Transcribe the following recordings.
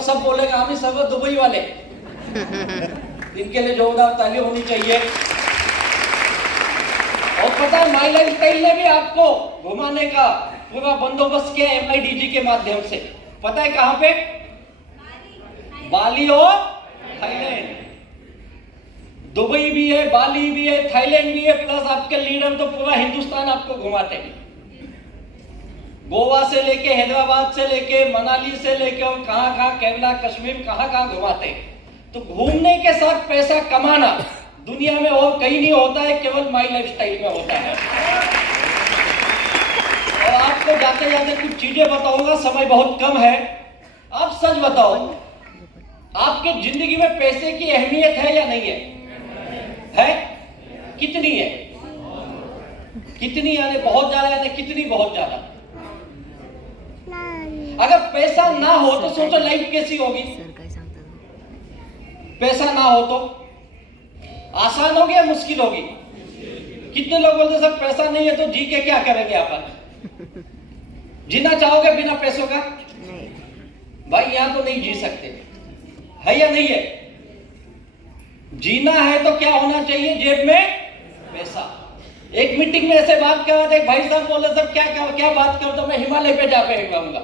सब बोलेंगे हम ही सब दुबई वाले। इनके लिए जोरदार ताली होनी चाहिए। और पता है माई लाइफ स्टाइल ने भी आपको घुमाने का पूरा बंदोबस्त किया MIDG के माध्यम से। पता है कहां पे? बाली और थाईलैंड। दुबई भी है, बाली भी है, थाईलैंड भी है, प्लस आपके लीडर तो पूरा हिंदुस्तान आपको घुमाते हैं। गोवा से लेके हैदराबाद से लेके मनाली से लेके और कहां कहां केरला कश्मीर कहां कहां घुमाते हैं। तो घूमने के साथ पैसा कमाना दुनिया में और कहीं नहीं होता है, केवल माई लाइफ स्टाइल में होता है। और आपको जाते जाते कुछ चीजें बताऊंगा, समय बहुत कम है। आप सच बताओ, आपके जिंदगी में पैसे की अहमियत है या नहीं है? है? कितनी है? कितनी यानी बहुत ज्यादा, यानी कितनी बहुत ज्यादा? अगर पैसा ना हो तो सोचो लाइफ कैसी होगी। पैसा ना हो तो आसान होगी या मुश्किल होगी? कितने लोग बोलते सर पैसा नहीं है तो जी के क्या करेंगे आप? जीना चाहोगे बिना पैसों का? भाई यहां तो नहीं जी सकते, है या नहीं है? जीना है तो क्या होना चाहिए? जेब में पैसा। एक मीटिंग में ऐसे बात कर रहे थे, भाई साहब बोले सर क्या बात करो, तो मैं हिमालय पे जाके कहूंगा।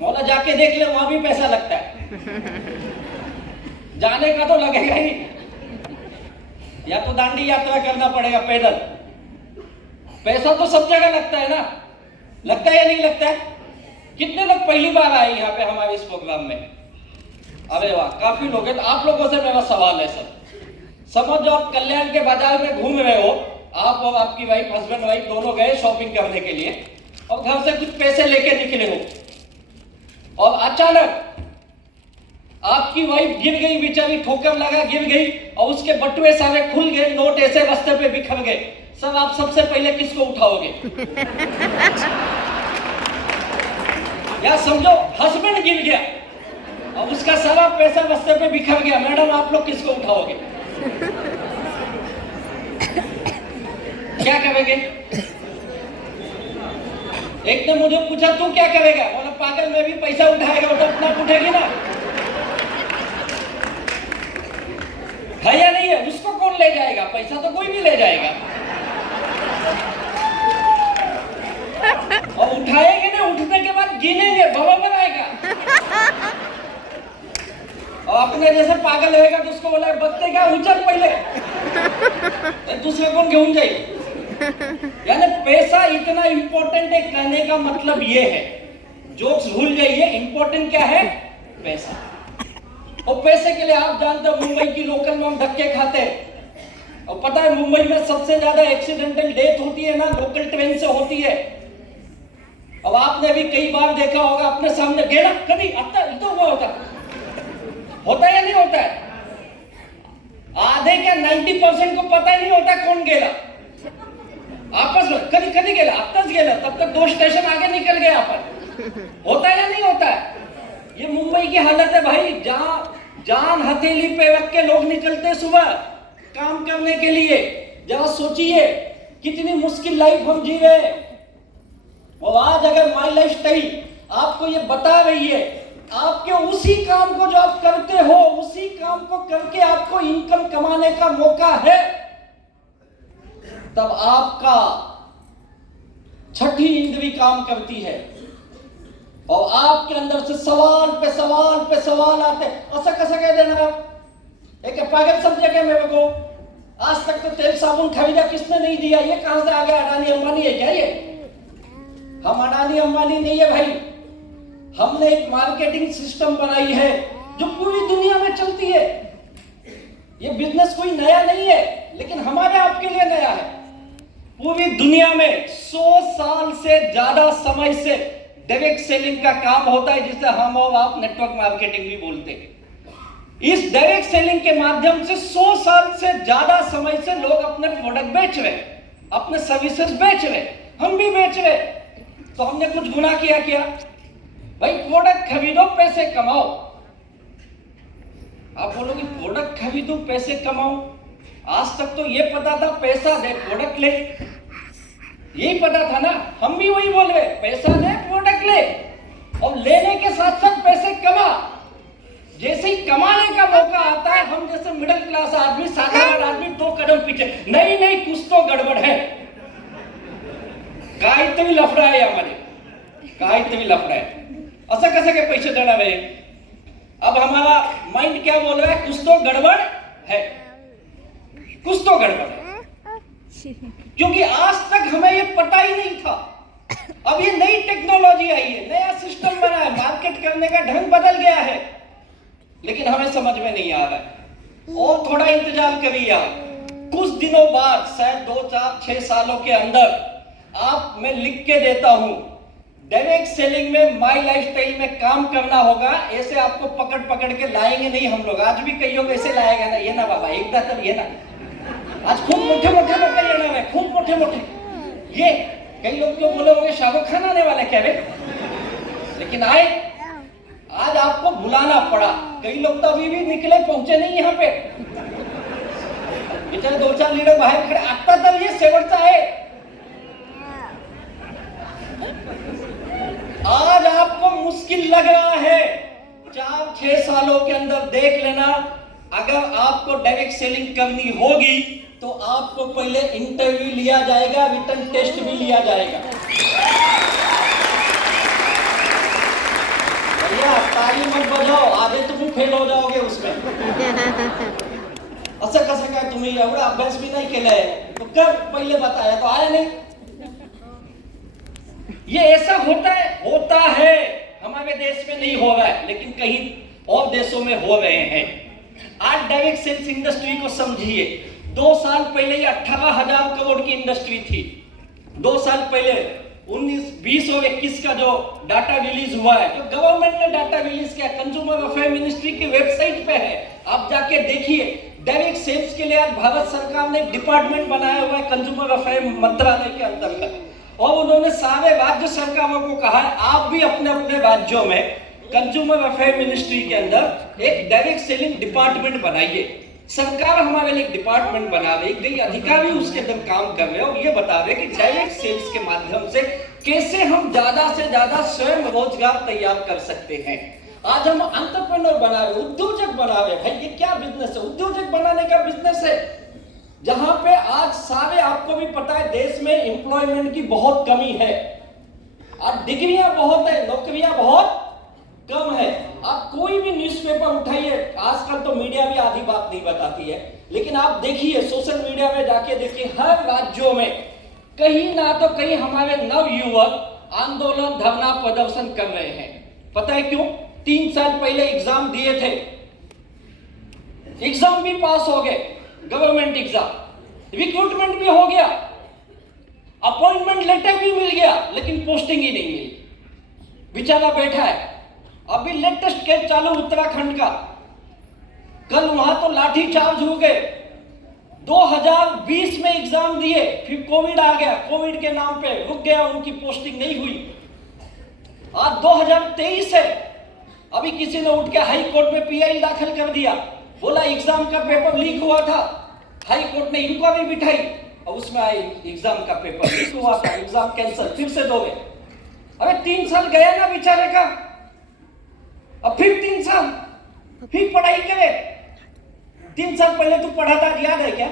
बोला जाके देख ले, वहां भी पैसा लगता है। जाने का तो लगेगा ही, या तो दांडी यात्रा करना पड़ेगा पैदल। पैसा तो सब जगह लगता है ना, लगता है या नहीं लगता है? कितने लोग पहली बार आए यहाँ पे हमारे इस प्रोग्राम में? अरे वाह, काफी लोग हैं। तो आप लोगों से मेरा सवाल है सर, समझो आप कल्याण के बाजार में घूम रहे हो, आप और आपकी वाइफ, हस्बैंड वाइफ दोनों गए शॉपिंग करने के लिए और घर से कुछ पैसे लेके निकले हो और अचानक आपकी वाइफ गिर गई, बेचारी ठोकर लगा गिर गई और उसके बटुए सारे खुल गए, नोट ऐसे रास्ते पे बिखर गए। सर आप सबसे पहले किसको उठाओगे? या समझो हस्बैंड गिर गया और उसका सारा पैसा रास्ते पे बिखर गया, मैडम आप लोग किसको उठाओगे? क्या करेंगे? एक ने मुझे पूछा तू क्या करेगा? बोला पागल, मैं भी पैसा उठाएगा तो अपना उठेगी ना, है या नहीं है? उसको कौन ले जाएगा? पैसा तो कोई भी ले जाएगा। और उठाएंगे ना, उठने के बाद गिनेंगे, बराबर आएगा। और अपने जैसे पागल होएगा तो उसको बोला बत्ते क्या उचल पहले, दूसरे कौन घेऊन जाए। यानी पैसा इतना इंपॉर्टेंट है, कहने का मतलब ये है, जोक्स भूल जाइए, इंपॉर्टेंट क्या है? पैसा। और पैसे के लिए आप जानते हो मुंबई की लोकल में हम धक्के खाते हैं। और पता है मुंबई में सबसे ज्यादा एक्सीडेंटल डेथ होती है ना लोकल ट्रेन से होती है। अब आपने भी कई बार देखा होगा अपने सामने गेला कभी तो हुआ होता है या नहीं होता है? आधे क्या 90% को पता ही नहीं होता कौन गेला। आपस में कभी कभी गेला, अब गेला, तब तक 2 स्टेशन आगे निकल गए आपस। होता है या नहीं होता है? ये मुंबई की हालत है भाई, जहां जान हथेली पे रख के लोग निकलते सुबह काम करने के लिए। जरा सोचिए कितनी मुश्किल लाइफ हम जी रहे हैं। और आज अगर माई लाइफ स्टाइल आपको ये बता रही है, आपके उसी काम को जो आप करते हो, उसी काम को करके आपको इनकम कमाने का मौका है, तब आपका छठी इंद्री काम करती है और आपके अंदर से सवाल पे सवाल पे सवाल आते। ऐसा कैसे कह देना आप? एक पागल समझे क्या मेरे को? आज तक तो तेल साबुन खरीदा किसने नहीं दिया, ये कहां से आ गया? अडानी अंबानी है क्या ये? हम अडानी अंबानी नहीं है भाई, हमने एक मार्केटिंग सिस्टम बनाई है जो पूरी दुनिया में चलती है। ये बिजनेस कोई नया नहीं है, लेकिन हमारे आपके लिए नया है। पूरी दुनिया में 100 साल से ज्यादा समय से डायरेक्ट सेलिंग का काम होता है, जिसे हम और आप नेटवर्क मार्केटिंग भी बोलते हैं। इस डायरेक्ट सेलिंग के माध्यम से 100 साल से ज्यादा समय से लोग अपने प्रोडक्ट बेच रहे, अपने सर्विसेज बेच रहे, हम भी बेच रहे। तो हमने कुछ गुनाह किया क्या भाई? प्रोडक्ट खरीदो पैसे कमाओ। आप बोलोगे प्रोडक्ट खरीदो पैसे कमाओ, आज तक तो ये पता था पैसा दे प्रोडक्ट ले, यही पता था ना। हम भी वही बोल रहे, पैसा दे प्रोडक्ट ले, और लेने के साथ साथ पैसे कमा। जैसे ही कमाने का मौका आता है, हम जैसे मिडिल क्लास आदमी, साधारण आदमी 2 कदम पीछे, नहीं नहीं कुछ तो गड़बड़ है, काहीतरी लफड़ा आहे यामध्ये, काहीतरी लफड़ा है, असं कसं काय पैसे देणार है? अब हमारा माइंड क्या बोल रहा है? कुछ तो गड़बड़ है, कुछ तो गड़बड़ है, क्योंकि आज तक हमें ये पता ही नहीं था। अब ये नई टेक्नोलॉजी आई है, नया सिस्टम बना है, मार्केट करने का ढंग बदल गया है, लेकिन हमें समझ में नहीं आ रहा है। और थोड़ा इंतजार करिए आप, कुछ दिनों बाद, शायद 2, 4, 6 सालों के अंदर, आप, मैं लिख के देता हूं, डायरेक्ट सेलिंग में, माई लाइफस्टाइल में काम करना होगा। ऐसे आपको पकड़ पकड़ के लाएंगे नहीं हम लोग। आज भी कई लोग ऐसे लाएगा ना, ये ना बाबा एकदा तब ये ना, आज खूब मोटे मोटे लोग लेना है, खूब मोटे मोटे, ये कई लोग क्यों बोले होंगे शाहरुख खान आने वाला क्या रे, लेकिन आए, आज आपको बुलाना पड़ा। कई लोग तो अभी भी निकले, पहुंचे नहीं यहाँ पे, बेचारे 2-4 लीडर बाहर खड़े, आता तब ये शेवटचा आहे। आज आपको मुश्किल लग रहा है, 4-6 सालों के अंदर देख लेना, अगर आपको डायरेक्ट सेलिंग करनी होगी तो आपको पहले इंटरव्यू लिया जाएगा, रिटन टेस्ट भी लिया जाएगा। भैया ताली मत बजाओ, आधे तुम फेल हो जाओगे उसमें। असं कसं काय, तुम्ही एवढा अभ्यास भी नहीं केलाय, तो कब पहले बताया, तो आया नहीं। ये ऐसा होता है, हमारे देश में नहीं हो रहा है, लेकिन कहीं और देशों में हो रहे हैं। आज डायरेक्ट सेल्स इंडस्ट्री को समझिए, 2 साल पहले ये 18,000 करोड़ की इंडस्ट्री थी। 2 साल पहले 19, 20 और 21 का जो डाटा रिलीज हुआ है, जो गवर्नमेंट ने डाटा रिलीज किया, कंज्यूमर अफेयर मिनिस्ट्री की वेबसाइट पे है, आप जाके देखिए। डायरेक्ट सेल्स के लिए आज भारत सरकार ने एक डिपार्टमेंट बनाया हुआ है कंज्यूमर अफेयर मंत्रालय के अंतर्गत, और उन्होंने सारे राज्य सरकारों को कहा है आप भी अपने अपने राज्यों में कंज्यूमर अफेयर मिनिस्ट्री के अंदर एक डायरेक्ट सेलिंग डिपार्टमेंट बनाइए। सरकार हमारे लिए एक डिपार्टमेंट बना रही, कई अधिकारी उसके अंदर काम कर रहे हैं और ये बता रहे कि डायरेक्ट सेल्स के माध्यम से कैसे हम ज्यादा से ज्यादा स्वयं रोजगार तैयार कर सकते हैं। आज हम एंटरप्रेन्योर बना रहे, उद्योजक बना रहे। भाई ये क्या बिजनेस है? उद्योजक बनाने का बिजनेस है, जहां पे आज सारे, आपको भी पता है, देश में एम्प्लॉयमेंट की बहुत कमी है। आज डिग्रियां बहुत है, नौकरियां बहुत कम है। आप कोई भी न्यूज़पेपर उठाइए, आजकल तो मीडिया भी आधी बात नहीं बताती है, लेकिन आप देखिए सोशल मीडिया में जाके देखिए, हर राज्यों में कहीं ना तो कहीं हमारे नव युवक आंदोलन, धरना, प्रदर्शन कर रहे हैं। पता है क्यों? 3 साल पहले एग्जाम दिए थे, एग्जाम भी पास हो गए, गवर्नमेंट एग्जाम, रिक्रूटमेंट भी हो गया, अपॉइंटमेंट लेटर भी मिल गया, लेकिन पोस्टिंग ही नहीं मिली। बेचारा बैठा है। अभी लेटेस्ट केस चालू उत्तराखंड का, कल वहां तो लाठी चार्ज हो गए। 2020 में एग्जाम दिए, फिर कोविड आ गया, कोविड के नाम पे रुक गया, उनकी पोस्टिंग नहीं हुई। आज 2023 है, अभी किसी ने उठ के हाई कोर्ट में पीआई दाखिल कर दिया, बोला एग्जाम का पेपर लीक हुआ था, हाई कोर्ट ने इंक्वायरी बिठाई और उसमें आई एग्जाम का पेपर लीक हुआ था, एग्जाम कैंसिल, फिर से दोगे। अबे 3 साल गया ना बेचारे का, अब फिर 3 साल फिर पढ़ाई करे। 3 साल पहले तू पढ़ा था, याद है क्या?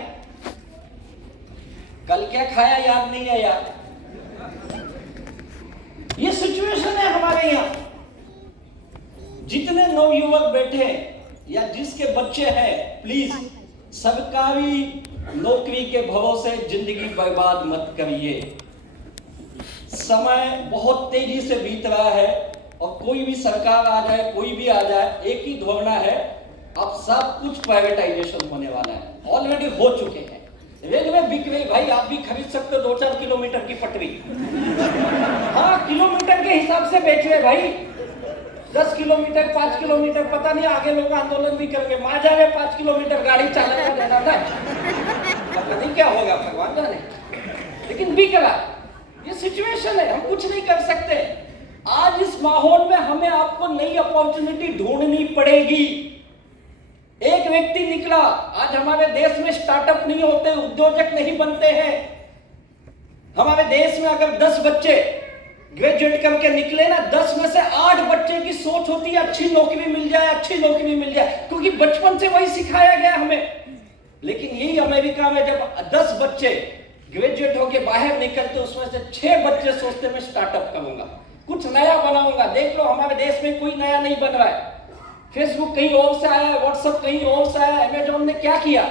कल क्या खाया याद नहीं है यार। ये सिचुएशन है हमारे यहाँ। जितने नवयुवक बैठे हैं या जिसके बच्चे हैं, प्लीज सरकारी नौकरी के भरोसे जिंदगी बर्बाद मत करिए। समय बहुत तेजी से बीत रहा है और कोई भी सरकार आ जाए, कोई भी आ जाए, एक ही धोना है, अब सब कुछ प्राइवेटाइजेशन होने वाला है, ऑलरेडी हो चुके हैं। रेलवे बिक रही, भाई आप भी खरीद सकते हो 2-4 किलोमीटर की पटरी। हाँ, किलोमीटर के हिसाब से बेच रहे भाई, 10 किलोमीटर, 5 किलोमीटर, पता नहीं आगे लोग आंदोलन भी करेंगे। माझा में 5 किलोमीटर गाड़ी चालक का देना था, पता नहीं क्या होगा, भगवान जाने, लेकिन बिक रहा। ये सिचुएशन है, हम कुछ नहीं कर सकते। आज इस माहौल में हमें आपको नई अपॉर्चुनिटी ढूंढनी पड़ेगी। एक व्यक्ति निकला, आज हमारे देश में स्टार्टअप नहीं होते, उद्योजक नहीं बनते हैं। हमारे देश में अगर 10 बच्चे ग्रेजुएट करके निकले ना, 10 में से 8 बच्चे की सोच होती है अच्छी नौकरी मिल जाए, अच्छी नौकरी मिल जाए, क्योंकि बचपन से वही सिखाया गया हमें। लेकिन यही अमेरिका में जब 10 बच्चे ग्रेजुएट होके बाहर निकलते, उसमें से 6 बच्चे सोचते मैं स्टार्टअप करूंगा, कुछ नया बनाऊंगा। देख लो हमारे देश में कोई नया नहीं बन रहा है। फेसबुक कहीं और से आया है, व्हाट्सएप कहीं और से आया है, अमेजॉन ने क्या किया,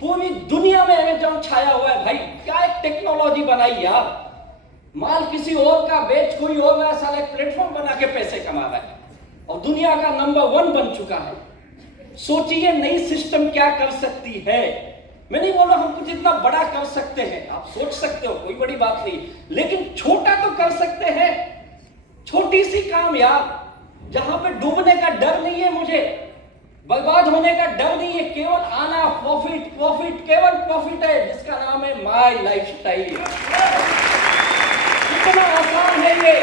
पूरी दुनिया में अमेजॉन छाया हुआ है। भाई क्या एक टेक्नोलॉजी बनाई यार, माल किसी और का बेच कोई और नया साला एक प्लेटफॉर्म बना के पैसे कमा रहा है और दुनिया का नंबर 1 बन चुका है। सोचिए नई सिस्टम क्या कर सकती है। मैं नहीं बोल रहा हम कुछ इतना बड़ा कर सकते हैं, आप सोच सकते हो, कोई बड़ी बात नहीं, लेकिन छोटा तो कर सकते हैं। छोटी सी काम यार, जहां पे डूबने का डर नहीं है, मुझे बर्बाद होने का डर नहीं है, केवल आना, प्रॉफिट प्रॉफिट, केवल प्रॉफिट है, जिसका नाम है माय लाइफस्टाइल। कितना आसान है ये।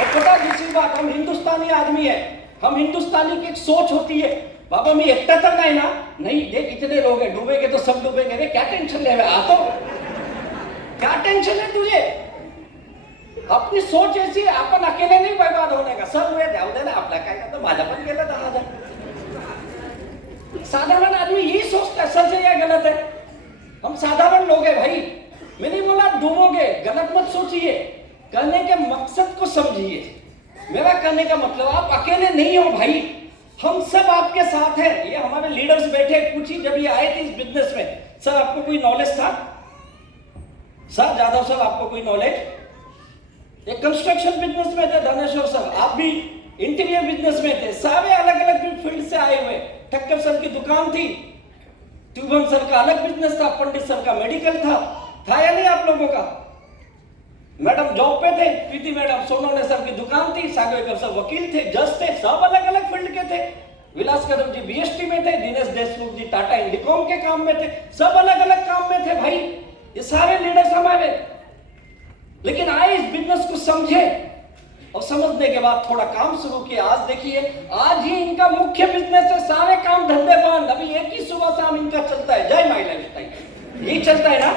और पता दूसरी बात, हम हिंदुस्तानी आदमी है, हम हिंदुस्तानी की एक सोच होती है, बाबा मैं एकटा तो नहीं ना, नहीं देख इतने लोग हैं, डूबेंगे तो सब डूबेंगे, रे क्या टेंशन ले, आ तो क्या टेंशन है तुझे। अपनी सोच ऐसी है, अपन अकेले नहीं बर्बाद होने का, सब हुए जाऊ दे ना, आपला काय का तो माझा पण गेला 10,000। साधारण आदमी यही सोचता है, सच है या गलत है। हम साधारण लोग हैं भाई। मैं नहीं बोला डूबोगे, गलत मत सोचिए, करने के मकसद को समझिए। मेरा करने का मतलब आप अकेले नहीं हो भाई, हम सब आपके साथ हैं। ये हमारे लीडर्स बैठे, कुछ ही जब ये आए थे इस बिजनेस में, सर आपको कोई नॉलेज था? सर जादव सर आपको कोई नॉलेज? एक कंस्ट्रक्शन बिजनेस में थे धनेश्वर सर, आप भी इंटीरियर बिजनेस में थे, सारे अलग अलग फील्ड से आए हुए। ठक्कर सर की दुकान थी, ट्यूबन सर का अलग बिजनेस था, पंडित सर का मेडिकल था या नहीं आप लोगों का? मैडम जॉब पे थे, प्रीति मैडम सोनवणे सर की दुकान थी, सागवेकर सर वकील थे, जज थे, सब अलग अलग फील्ड के थे। विलास कदम जी बीएसटी में थे, दिनेश देशमुख जी टाटा इंडिकॉम के काम में थे, सब अलग अलग काम में थे भाई, ये सारे लीडर्स हमारे। लेकिन आए इस बिजनेस को समझे और समझने के बाद थोड़ा काम शुरू किया। आज देखिए, आज ही इनका मुख्य बिजनेस है, सारे काम धंधे बंद, अभी एक ही सुबह शाम इनका चलता है, जय माई लाइफस्टाइल, यही चलता है ना।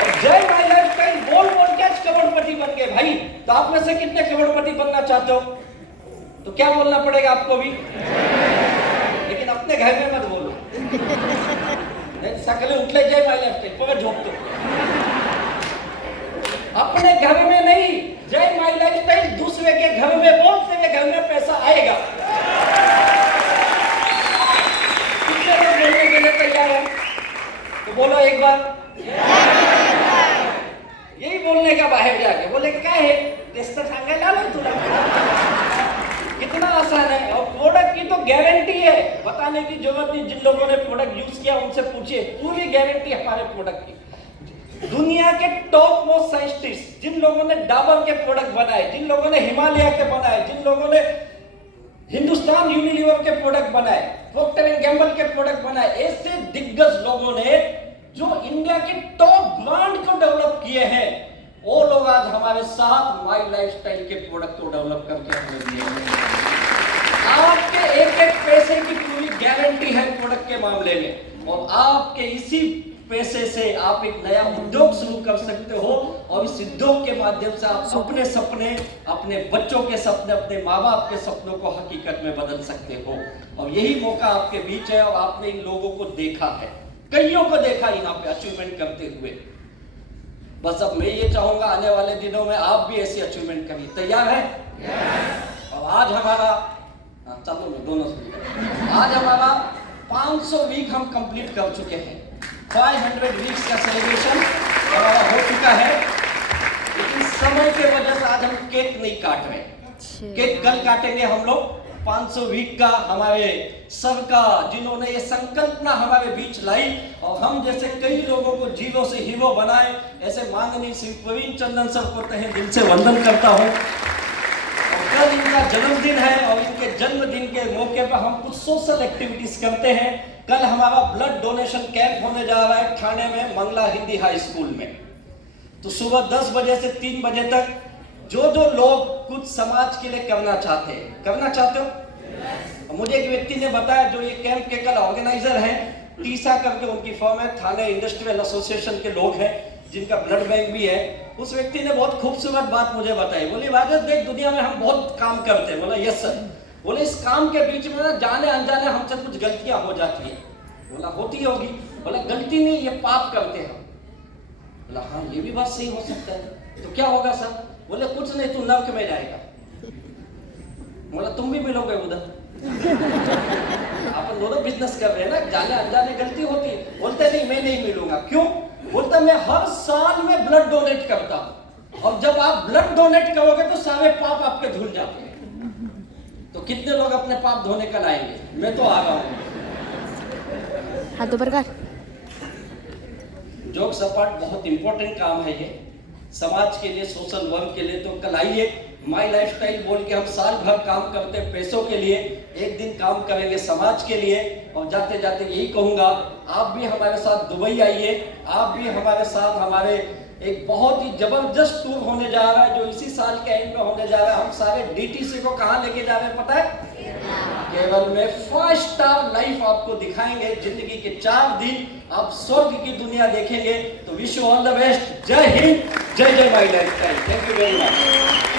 और जय माई लाइफस्टाइल बोल बोल के आज करोड़पति बन गए भाई। तो आप में से कितने करोड़पति बनना चाहते हो? तो क्या बोलना पड़ेगा आपको भी, लेकिन अपने घर में मत बोलो, सकले उठले जय माई लाइफस्टाइल पकड़ झोंकते, अपने घर में नहीं, जय माई लाइफस्टाइल दूसरे के घर में बोलते हुए घर में पैसा आएगा। कितने लोग बोलने के लिए तैयार है? तो बोलो एक बार, यही बोलने का बाहर जाके बोले क्या है रिश्ता सांगायला लो तुला। कितना आसान है। और प्रोडक्ट की तो गारंटी है, बताने की जरूरत नहीं। जिन लोगों ने प्रोडक्ट यूज किया उनसे पूछिए, पूरी गारंटी हमारे प्रोडक्ट की। दुनिया के टॉप मोस्ट साइंटिस्ट, जिन लोगों ने डाबर के प्रोडक्ट बनाए, जिन लोगों ने हिमालय के बनाए, जिन लोगों ने हिंदुस्तान यूनिलीवर के प्रोडक्ट बनाए, प्रोक्टर एंड गैम्बल के प्रोडक्ट बनाए, ऐसे दिग्गज लोगों ने जो इंडिया के टॉप ब्रांड को डेवलप किए हैं, वो लोग आज हमारे साथ माई लाइफस्टाइल के प्रोडक्ट को डेवलप करके हमें दिए हैं। आपके एक एक पैसे की पूरी गारंटी है प्रोडक्ट के मामले में, और आपके इसी पैसे से आप एक नया उद्योग शुरू कर सकते हो, और इस उद्योग के माध्यम से आप अपने सपने, अपने बच्चों के सपने, अपने माँ बाप के सपनों को हकीकत में बदल सकते हो। और यही मौका आपके बीच है, और आपने इन लोगों को देखा है, कईयों को देखा यहाँ पे अचीवमेंट करते हुए। बस अब मैं ये चाहूंगा आने वाले दिनों में आप भी ऐसी अचीवमेंट करिए। तैयार है? और आज हमारा चलो दोनों आज हमारा 500 वीक हम कंप्लीट कर चुके हैं। 500 वीक्स का सेलिब्रेशन हमारा हो चुका है, लेकिन समय के वजह से आज हम केक नहीं काट रहे। केक कल काटेंगे हम लोग। 500 वीक का हमारे सर का, जिन्होंने ये संकल्पना हमारे बीच लाई और हम जैसे कई लोगों को जीरो से हीरो बनाए, ऐसे माननीय श्री प्रवीण चंदन सर को तहे दिल से वंदन करता हूँ। और कल इनका जन्मदिन है, और इनके जन्मदिन के मौके पर हम कुछ सोशल एक्टिविटीज करते हैं। कल हमारा ब्लड डोनेशन कैंप होने जा रहा है ठाणे में, मंगला हिंदी हाई स्कूल में। तो सुबह 10 बजे से 3 बजे तक जो लोग कुछ समाज के लिए करना चाहते हो। मुझे एक व्यक्ति ने बताया, जो ये कैंप के कल ऑर्गेनाइजर हैं, टीसा करके उनकी फर्म है, थाने इंडस्ट्रियल एसोसिएशन के लोग हैं, जिनका ब्लड बैंक भी है, उस व्यक्ति ने बहुत खूबसूरत बात मुझे बताई। बोली राजेश देख, दुनिया में हम बहुत काम करते हैं। बोला यस सर। बोले इस काम के बीच में ना जाने अनजाने हमसे कुछ गलतियां हो जाती है। बोला होती होगी। बोला गलती नहीं, ये पाप करते हैं। बोला हाँ ये भी बात सही हो सकता है, तो क्या होगा सर? बोले कुछ नहीं, तू नर्क में जाएगा। बोला तुम भी मिलोगे उधर? आप दोनों बिजनेस कर रहे हैं ना, जाने अनजाने गलती होती है। बोलते नहीं मैं नहीं मिलूंगा। क्यों? बोलता मैं हर साल में ब्लड डोनेट करता हूं, और जब आप ब्लड डोनेट करोगे तो सारे पाप आपके धुल जाते हैं। तो कितने लोग अपने पाप धोने कल आएंगे? मैं तो आ रहा हूं। हाथ ऊपर कर। जोक सपाट बहुत इंपॉर्टेंट काम है ये समाज के लिए, सोशल वर्क के लिए। तो कल आइए, माई लाइफस्टाइल बोल के हम साल भर काम करते हैं पैसों के लिए, एक दिन काम करेंगे समाज के लिए। और जाते जाते यही कहूंगा, आप भी हमारे साथ दुबई आइए, आप भी हमारे साथ, हमारे एक बहुत ही जबरदस्त टूर होने जा रहा है जो इसी साल के एंड में होने जा रहा है। हम सारे डीटीसी को कहाँ लेके जा रहे हैं पता है? केवल में 5 स्टार लाइफ आपको दिखाएंगे। जिंदगी के 4 दिन आप स्वर्ग की दुनिया देखेंगे। तो wish you all the best. जय हिंद, जय जय my lifestyle. Thank you very much.